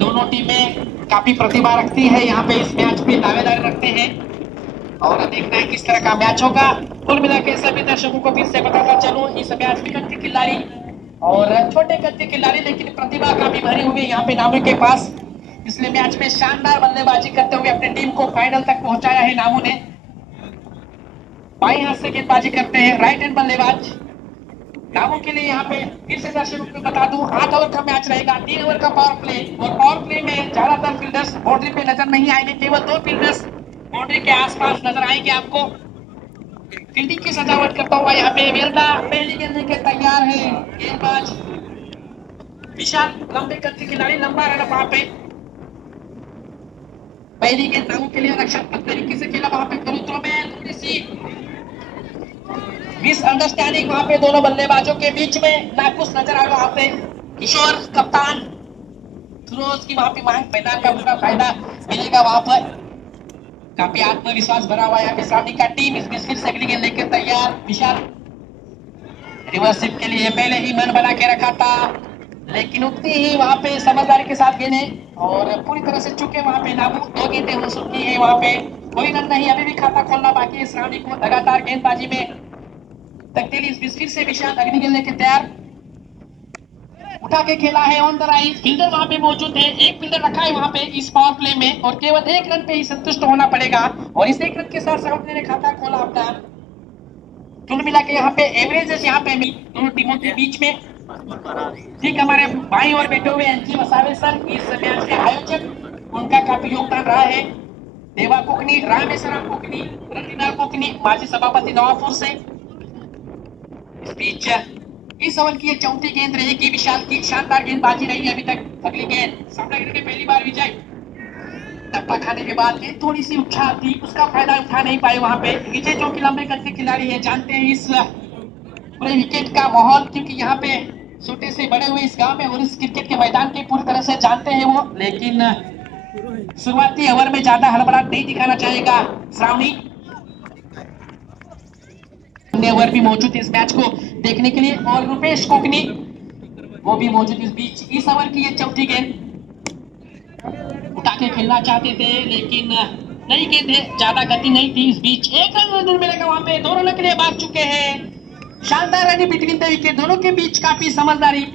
दोनों टीमें काफी प्रतिभा रखती है यहाँ पे, इस मैच पे दावेदारी रखते हैं और देखना है किस तरह का मैच होगा। कुल मिला के सभी दर्शकों को फिर से बताता चलूं, इस मैच में कद के खिलाड़ी और छोटे कद के खिलाड़ी लेकिन प्रतिभा काफी भरी हुई है यहाँ पे नामू के पास, इसलिए मैच में शानदार बल्लेबाजी करते हुए अपनी टीम को फाइनल तक पहुंचाया है नामू ने। बाएं हाथ से गेंदबाजी करते हैं राइट हैंड बल्लेबाज नामू के लिए। यहाँ पे फिर से दर्शकों को बता दूं 8 ओवर का मैच रहेगा, 3 ओवर का पावर प्ले और पावर प्ले में ज्यादातर फील्डर्स बाउंड्री पे नजर नहीं आएंगे, केवल 2 फील्डर्स बाउंड्री के आसपास नजर आएंगे आपको। फील्डिंग की सजावट करता हुआ यहाँ पे वेल्डा पहली गेंद लेके तैयार है, गेंदबाज विशाल लंबे कद के खिलाड़ी, लंबा रन वहां पे पहली गेंद नामू के लिए रक्षात्मक तरीके से खेला वहां पे, गुरुत्व में थोड़ी सी मिसअंडरस्टैंडिंग वहां पे दोनों बल्लेबाजों के बीच में नाखुश नजर आया वहां पे। किशोर कप्तान फिरोज की वहां पे मांग, मैदान का पूरा फायदा मिलेगा वहां पर, काफी आत्मविश्वास भरा हुआ है सामने का टीम। इस बीच फिर से अगली गेंद लेकर तैयार विशाल, रिवर्सिप के लिए पहले ही मन बना के रखा था लेकिन उतनी ही वहां पे समझदारी के साथ गेंदे और पूरी तरह से चुके वहां पे नामू। 2 गेंदें हो चुकी है वहां पे, कोई रन नहीं, अभी भी खाता खोलना बाकी है श्रावणी को लगातार गेंदबाजी में तब्दीली। इस बीच फिर से विशाल अगली गेंद लेके तैयार, उठा के खेला है ऑन द राइट, फील्डर वहां पे मौजूद है, एक फील्डर रखा है वहां पे इस पावर प्ले में और केवल 1 रन पे ही संतुष्ट होना पड़ेगा और इस 1 रन के साथ श्रावणी ने खाता खोला अपना। कुल मिला के यहाँ पे एवरेजेस यहाँ पे दोनों टीमों के बीच में। ठीक हमारे बाईं ओर बैठे हुए एनजी वसावे सर, इस मैच के आयोजक, उनका काफी योगदान रहा है। देवा कुकनी, रामेश्वरम कुकनी, रतिलाल कुकनी, माजी सभापति नवापुर से। इस बीच इस ओवर की 34 गेंद रहेगी, विशाल की शानदार गेंदबाजी रही है अभी तक। अगली गेंद सामना करके पहली बार विजय, टप्पा खाने के बाद गेंद थोड़ी सी उछाल थी, उसका फायदा उठा नहीं पाए वहां पे विजय, जो कि लंबे कद के खिलाड़ी है, जानते हैं इस पूरे विकेट का माहौल, क्योंकि यहाँ पे छोटे से बड़े हुए इस गांव में और इस क्रिकेट के मैदान के पूरी तरह से जानते हैं वो। लेकिन शुरुआती ओवर में ज्यादा हड़बड़ाहट नहीं दिखाना चाहेगा श्रावणी। ओवर भी मौजूद है इस मैच को देखने के लिए और रुपेश कोकनी वो भी मौजूद इस बीच। इस ओवर की ये 4थी गेंद, उठा के खेलना चाहते थे लेकिन नई गेंद है, ज्यादा गति नहीं थी। इस बीच 1 रन मिलेगा वहां पे, 2 रन के लिए भाग चुके हैं। शानदार रन बिटवीन द विकेट, दोनों के बीच काफी समझदारी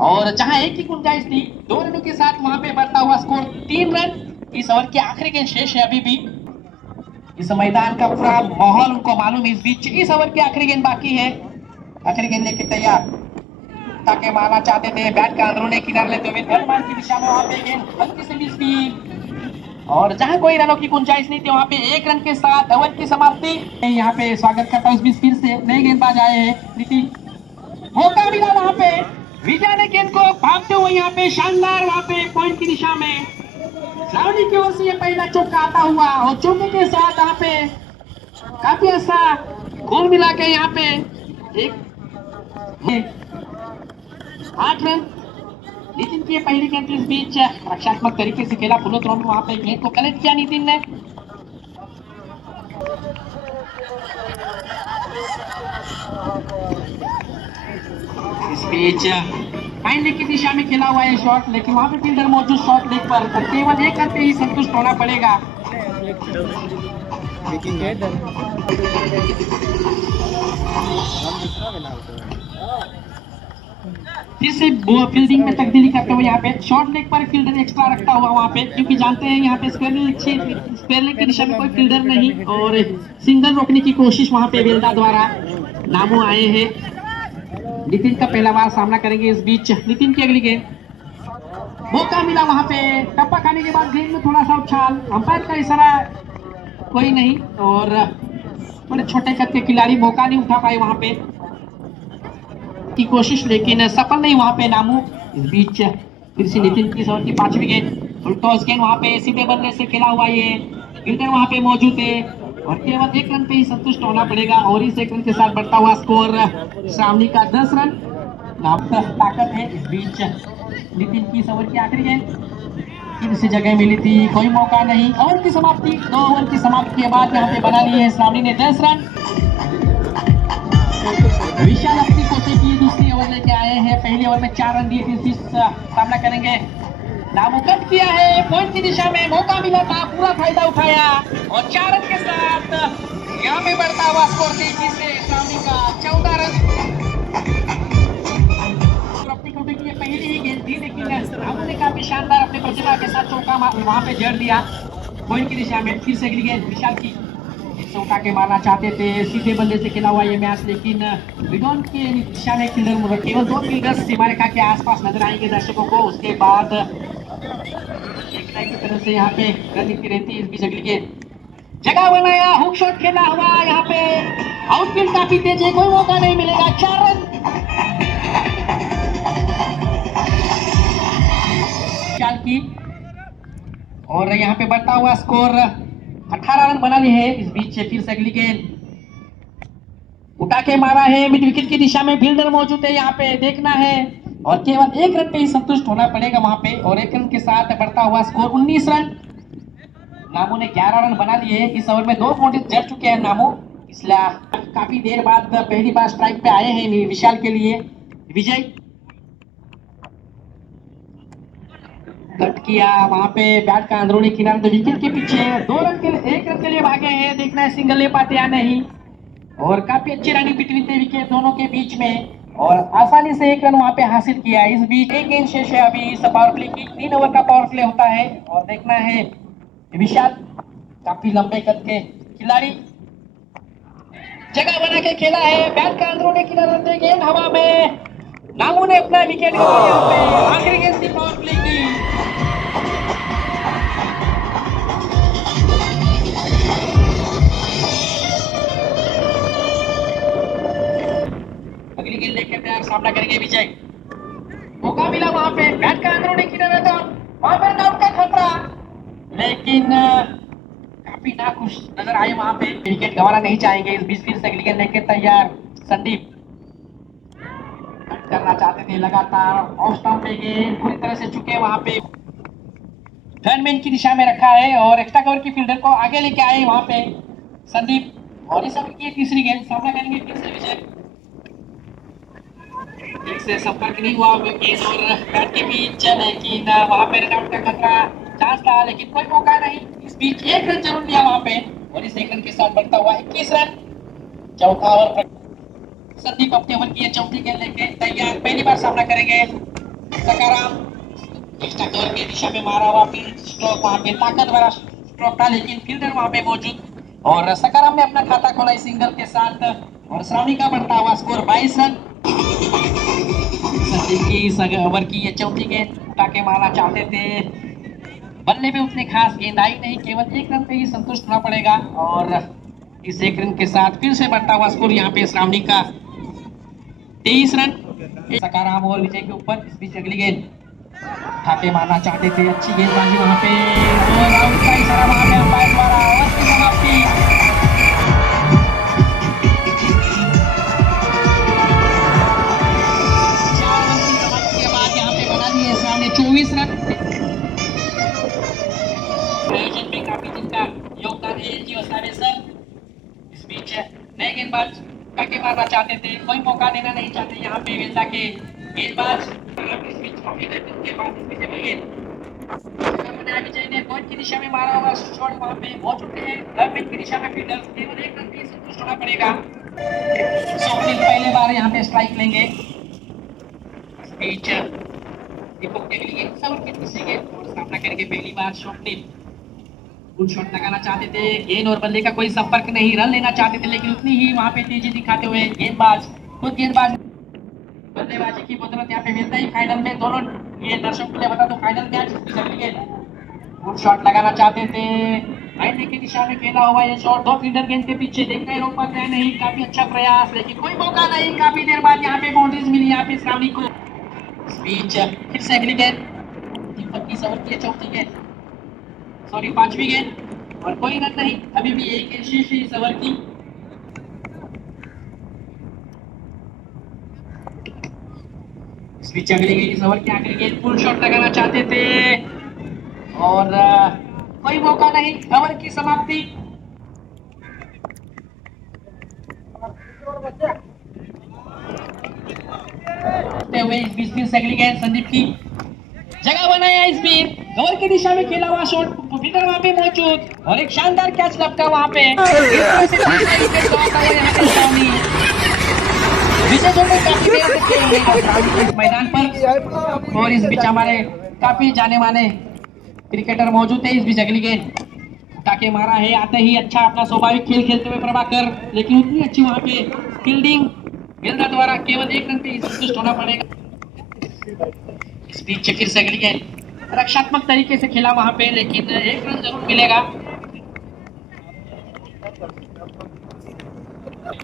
और जहां एक ही गुंजाइश थी 2 रनों के साथ वहां पे बढ़ता हुआ स्कोर 3 रन। इस ओवर की आखिरी गेंद शेष है अभी भी, इस मैदान का पूरा माहौल उनको मालूम है। इस बीच इस ओवर की आखिरी गेंद बाकी है, आखिरी गेंद लेके तैयार, ताकि मारना चाहते थे बैट का अंदरूनी किनारे लेते हुए धनमान की दिशा में वहां पे गेंद हल्की से मिस की और जहां कोई रनों की गुंजाइश नहीं थी वहां पे 1 रन के साथ ओवर की समाप्ति। यहाँ पे स्वागत करता हूँ, इस बीच फिर से नए गेंदबाज आए हैं नितिन, मौका मिला वहां पे विजय ने गेंद को भागते हुए यहाँ पे शानदार वहां पे पॉइंट की दिशा में श्रावणी की ओर से ये पहला चौका आता हुआ और चौके के साथ यहाँ पे काफी अच्छा गोल मिला के यहाँ पे एक 8 रन। नितिन की पहली गेंद इस बीच रक्षात्मक तरीके से खेला, फुलो थ्रो में वहां पे गेंद को कलेक्ट किया नितिन ने। इस बीच फाइन लेग की दिशा में खेला हुआ है शॉट, लेकिन वहां पे फील्डर मौजूद शॉट लेग पर, केवल 1 रन पे ही संतुष्ट होना पड़ेगा। फिर से फील्डिंग में तब्दीली करते हुए यहाँ पे शॉर्ट लेग पर फील्डर एक्स्ट्रा रखता हुआ वहाँ पे, क्योंकि जानते हैं यहाँ पे स्क्वायर लेग की दिशा में कोई फील्डर नहीं और सिंगल रोकने की कोशिश वहाँ पे वेल्डा द्वारा नामू आए हैं। नितिन का पहला बार सामना करेंगे। इस बीच नितिन की अगली गेंद, मौका मिला वहाँ पे, टप्पा खाने के बाद गेंद में थोड़ा सा उछाल, अंपायर का इशारा कोई नहीं और थोड़े छोटे कद के खिलाड़ी मौका नहीं उठा पाए वहाँ पे की कोशिश, लेकिन सफल नहीं वहां पे नामू। इस बीच फिर से नितिन की ओवर की 5वीं गेंद, टॉस गेंद वहां पे सीधे बल्ले से खेला हुआ ये फील्डर वहां पे मौजूद है और केवल 1 रन पे ही संतुष्ट होना पड़ेगा और इस 1 रन के साथ बढ़ता हुआ स्कोर श्रावणी का 10 रन ताकत है। इस बीच नितिन की ओवर की आखिरी गेंद, फिर से जगह मिली थी, कोई मौका नहीं, ओवर की समाप्ति, 2 ओवर की समाप्ति के बाद यहाँ पे बना लिए है श्रावणी ने 10 रन। विशाल अपनी कोटे की दूसरी ओवर लेके आए हैं, पहली ओवर में 4 रन दिए थे, सामना करेंगे नामुमकिन किया है, पॉइंट की दिशा में मौका मिला था, पूरा फायदा उठाया और 4 रन के साथ यहाँ पे बढ़ता हुआ स्कोर तेजी से श्रावणी का 14 रन। अपनी कुटी की पहली ही गेंद थी, लेकिन रामू ने काफी शानदार अपने प्रतिभा के साथ चौका वहां पे जड़ दिया पॉइंट की दिशा में। फिर से अगली गेंद विशाल की, इसे उठा के मारना चाहते थे, सीधे बल्ले से खेला हुआ ये मैच, लेकिन विडोन के दिशा में फील्डर केवल 2 फील्डर्स सीमा रेखा के आसपास नजर आएंगे दर्शकों को। उसके बाद की तरफ से यहाँ पे रनिंग की रहती है। इस बीच अगली गेंद जगह बनाया, हुक शॉट खेला हुआ, यहाँ पे आउटफील्ड काफी तेज है, कोई मौका नहीं मिलेगा, 4 रन। विशाल की और यहाँ पे बढ़ता हुआ स्कोर 18 रन बना लिए है। इस बीच फिर से अगली गेंद उठा के मारा है, मिड विकेट की दिशा में फील्डर मौजूद है, यहाँ पे देखना है और केवल 1 रन पे ही संतुष्ट होना पड़ेगा वहां पे। और 1 रन के साथ बढ़ता हुआ स्कोर 19 रन। नामू ने 11 रन बना लिए। इस ओवर में 2 बाउंड्री जड़ चुके हैं नामू, इसलिए काफी देर बाद पहली बार स्ट्राइक पे आए हैं विशाल के लिए। विजय कट किया वहां पे बैट का अंदरूनी किनारे, तो विकेट के पीछे 2 रन के 1 रन के लिए भागे हैं, देखना है सिंगल ले पाते या नहीं। और काफी अच्छी रनिंग बिटवीन थे विकेट दोनों के बीच में और आसानी से 1 रन वहां पे हासिल किया। इस बीच एक गेंद शेष है अभी इस पावर प्ले की, 3 ओवर का पावर प्ले होता है और देखना है विशाल काफी लंबे कद के खिलाड़ी, जगह बना के खेला है, बैट का अंदरूनी किनारे, गेंद हवा में, नामू ने अपना विकेट गंवाया पे, आखिरी गेंद थी पावर प्ले की। अगली गेंद लेकर तैयार, सामना करेंगे विजय, मौका मिला वहां पे, बैट का अंदरूनी किनारे, तो वहां पर आउट का खतरा, लेकिन काफी नाखुश नजर आए वहां पे, विकेट गंवाना नहीं चाहेंगे। इस बीच फिर से अगली गेंद लेकर तैयार संदीप, करना चाहते थे, लगातार ऑफ स्टंप पे गेंद पूरी तरह से चुके वहां पे, रनमैन की दिशा में रखा है और एक्स्ट्रा कवर की फील्डर को आगे लेके आए वहां पे संदीप। और इस ओवर की तीसरी गेंद, सामना करेंगे फिर से विजय, एक से संपर्क नहीं हुआ गेंद और बैट के बीच, लेकिन वहां पे रनआउट का खतरा चांस था, लेकिन कोई मौका नहीं। इस बीच 1 रन जरूर लिया वहां पे और इस 1 रन के साथ बढ़ता हुआ 21 रन। चौथा ओवर संदीप अपने ओवर की चौथी गेंद लेके तैयार, पहली बार सामना करेंगे सकाराम, एक्स्ट्रा कवर की दिशा में मारा हुआ फील्ड स्ट्रोक, वहां पे ताकतवर स्ट्रोक था, लेकिन फील्डर वहां पे मौजूद और सकाराम ने अपना खाता खोला इस सिंगल के साथ और श्रावणी का बढ़ता हुआ स्कोर 22 रन। संदीप की इस ओवर की ये चौथी गेंद उठा के मारना चाहते थे, बल्ले में उतनी खास गेंद आई नहीं, केवल 1 रन पे ही संतुष्ट होना पड़ेगा और इस 1 रन के साथ फिर से बढ़ता हुआ स्कोर यहाँ पे श्रावणी का 23 रन। सकाराम और विजय के ऊपर। इस बीच अगली गेंद उठा के मारना चाहते थे, अच्छी गेंदबाजी वहां पे और आउट का इशारा वहां पे अंपायर द्वारा, ओवर की समाप्ति। के बाद यहाँ पे बना दिए सामने 24 रन। आयोजन में काफी जिनका योगदान है जी वसावे सर। इस बीच नए गेंदबाज काके मारना चाहते थे, कोई मौका देना नहीं चाहते यहाँ पे वेल्दा के गेंदबाज। इस बीच के बाद इस बीच विजय ने पॉइंट की दिशा में मारा हुआ शॉट वहां पे पहुंच चुके हैं, रनमैन की दिशा में फील्डर, केवल 1 रन पे संतुष्ट होना पड़ेगा। स्वप्निल पहले बार यहाँ पे स्ट्राइक लेंगे। इस बीच दीपक के लिए सवर की तीसरी गेंद और सामना करेंगे पहली बार स्वप्निल, गुड शॉट लगाना चाहते थे, गेंद और बल्ले का कोई संपर्क नहीं, रन लेना चाहते थे, लेकिन उतनी ही वहां पे तेजी दिखाते हुए गेंदबाज खुद गेंदबाज बल्लेबाजी की बदौलत यहाँ पे मिलता ही फाइनल में दोनों, ये दर्शकों के लिए बता दो फाइनल मैच गुड शॉट लगाना चाहते थे, आईने की दिशा में खेला हुआ ये शॉट, 2 फील्डर गेंद के पीछे, देखना है रोक पाते हैं नहीं, काफी अच्छा प्रयास, लेकिन कोई मौका नहीं, काफी देर बाद यहाँ पे बाउंड्रीज मिली यहाँ पे श्रावणी को। इस बीच फिर से अगली गेंद, दीपक की ओवर की चौथी गेंद, सॉरी 5वीं गेंद और कोई रन नहीं, अभी भी एक गेंद शेष है इस ओवर की। इस बीच अगली गेंद, इस ओवर की आखिरी गेंद, फुल शॉट लगाना चाहते थे और कोई मौका नहीं, ओवर की समाप्ति। हुए इस बीच फिर से अगली गेंद संदीप की, जगह बनाया इस स्पीड, कवर की दिशा में खेला हुआ शॉट, फील्डर वहां पे मौजूद और एक शानदार कैच लपका वहां पे। इस तरह से तीसरा विकेट गंवाता हुआ यहाँ पे श्रावणी। विशेष रूप से काफी देर से खेल रहे हैं श्रावणी इस मैदान पर और इस बीच हमारे काफी जाने माने क्रिकेटर मौजूद है। इस बीच अगली गेंद टाके मारा है, आते ही अच्छा अपना स्वाभाविक खेल खेलते हुए प्रभाकर, लेकिन उतनी अच्छी वहां पे फील्डिंग गेंदा द्वारा केवल 1 रन पे संतुष्ट होना पड़ेगा। इस बीच फिर से अगली गेंद रक्षात्मक तरीके से खेला वहां पे, लेकिन 1 रन जरूर मिलेगा।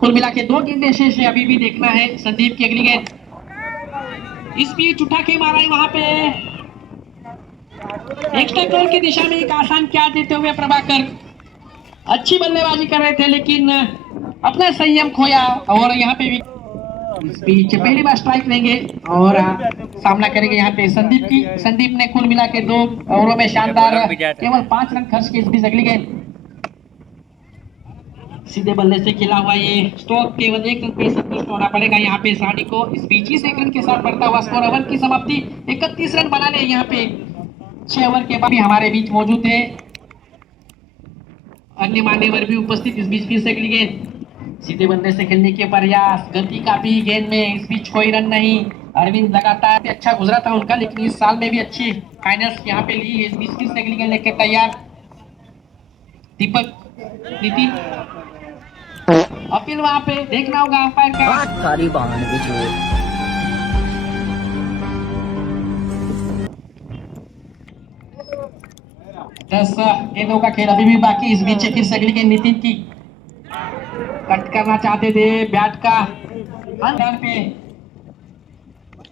कुल मिला के 2 गेंदें शेष है, अभी भी देखना है संदीप की अगली गेंद। इस बीच उठा के मारा है वहां पे, एक्स्ट्रा गोल की दिशा में एक आसान कैच देते हुए प्रभाकर अच्छी बल्लेबाजी कर रहे थे, लेकिन अपना संयम खोया और यहाँ पे भी इस बीच पहली बार स्ट्राइक लेंगे और सामना करेंगे यहाँ पे संदीप की। संदीप ने कुल मिला के 2 ओवरों में शानदार केवल 5 रन खर्च किए। इस बीच अगली गेंद सीधे बल्ले से खेला हुआ ये स्ट्रोक, केवल 1 रन पे संतुष्ट होना पड़ेगा यहाँ पे सानी को। इस बीच इस 1 रन के साथ बढ़ता हुआ स्कोर, ओवर की समाप्ति 31 रन बना ले यहाँ पे 6 ओवर के बाद भी हमारे बीच मौजूद है अन्य मान्यवर भी उपस्थित। इस बीच फिर से अगली गेंद सीधे बल्ले से खेलने के प्रयास, गति काफी गेंद में, इस बीच कोई रन नहीं। अरविंद लगातार अच्छा गुजरा था उनका, लेकिन इस साल में भी अच्छी फाइनल्स यहाँ पे ली है। इस बीच फिर से अगली गेंद लेकर तैयार दीपक, नितिन अपील वहां पे देखना होगा अंपायर का। सारी बाहर 10 गेंदों का खेल अभी भी बाकी। इस बीच फिर से अगली गेंद नितिन की, कट करना चाहते थे बैट का अंदर पे,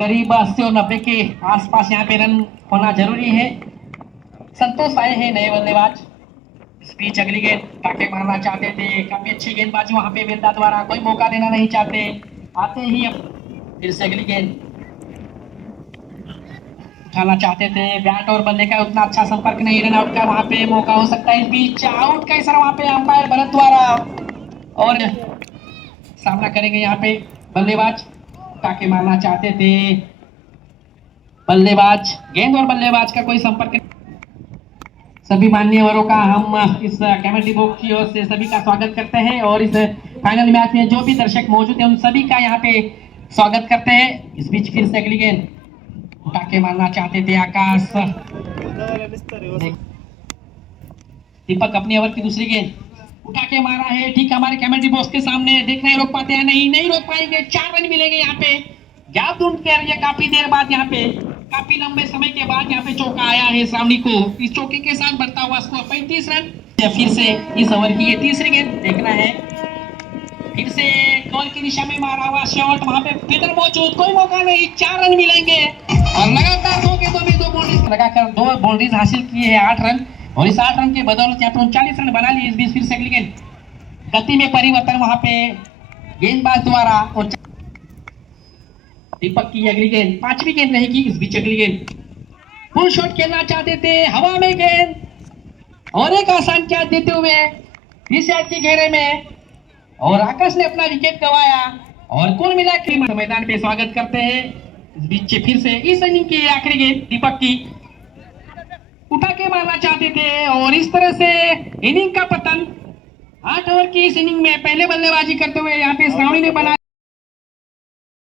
करीब 80 और 90 के आसपास यहाँ पे रन होना जरूरी है। संतोष आए हैं नए बल्लेबाज। इस बीच अगली गेंद टाके मारना चाहते थे, काफी अच्छी गेंदबाजी वहां पे वेदा द्वारा, कोई मौका देना नहीं चाहते। आते ही अब फिर से अगली गेंद उठाना चाहते थे, बैट और बल्ले का उतना अच्छा संपर्क नहीं, रन आउट का वहां पे मौका हो सकता है। इस बीच आउट का इशारा वहां पे अंपायर भरत द्वारा और सामना करेंगे यहाँ पे बल्लेबाज। टाके मारना चाहते थे बल्लेबाज, गेंद और बल्लेबाज का कोई संपर्क नहीं। सभी मान्यवरों का हम इस कमेटी बॉक्स की ओर से सभी का स्वागत करते हैं और इस फाइनल मैच में जो भी दर्शक मौजूद हैं उन सभी का यहाँ पे स्वागत करते हैं। इस बीच फिर से अगली गेंद टाके मारना चाहते थे आकाश, दीपक अपनी ओवर की दूसरी गेंद उठा के मारा है, ठीक हमारे कमेटी बॉक्स के सामने, देखना है रोक पाते हैं नहीं, नहीं रोक पाएंगे। 4 रन मिलेंगे यहाँ पे, गैप ढूंढ कर ये काफी देर बाद यहाँ पे, काफी लंबे समय के बाद यहाँ पे चौका आया है श्रावणी को। इस चौके के साथ बढ़ता हुआ स्कोर 35 रन। फिर से इस ओवर की ये तीसरी गेंद देखना है, फिर से गोल की दिशा में मारा हुआ शॉट, वहां पे फील्डर मौजूद, कोई मौका नहीं। 4 रन मिलेंगे और लगातार 2 गेंदों में 2 बाउंड्रीज लगाकर 2 बाउंड्रीज हासिल किए हैं, 8 रन और इस 8 रन के बदौलत यहाँ पे 39 रन बना लिए। इस बीच फिर से अगली गेंद, गति में परिवर्तन वहां पे गेंदबाज द्वारा और दीपक की अगली गेंद 5वीं गेंद रहेगी। इस बीच अगली गेंद फुल शॉट खेलना चाहते थे, हवा में गेंद और एक आसान कैच देते हुए 20 यार्ड के घेरे में और आकाश ने अपना विकेट गंवाया और कुल मिला के मैदान पे स्वागत करते हैं। इस बीच फिर से इस इनिंग की आखिरी गेंद दीपक की उठा के मारना चाहते थे और इस तरह से इनिंग का पतन 8 ओवर की इस इनिंग में पहले बल्लेबाजी करते हुए यहाँ पे श्रावणी ने बना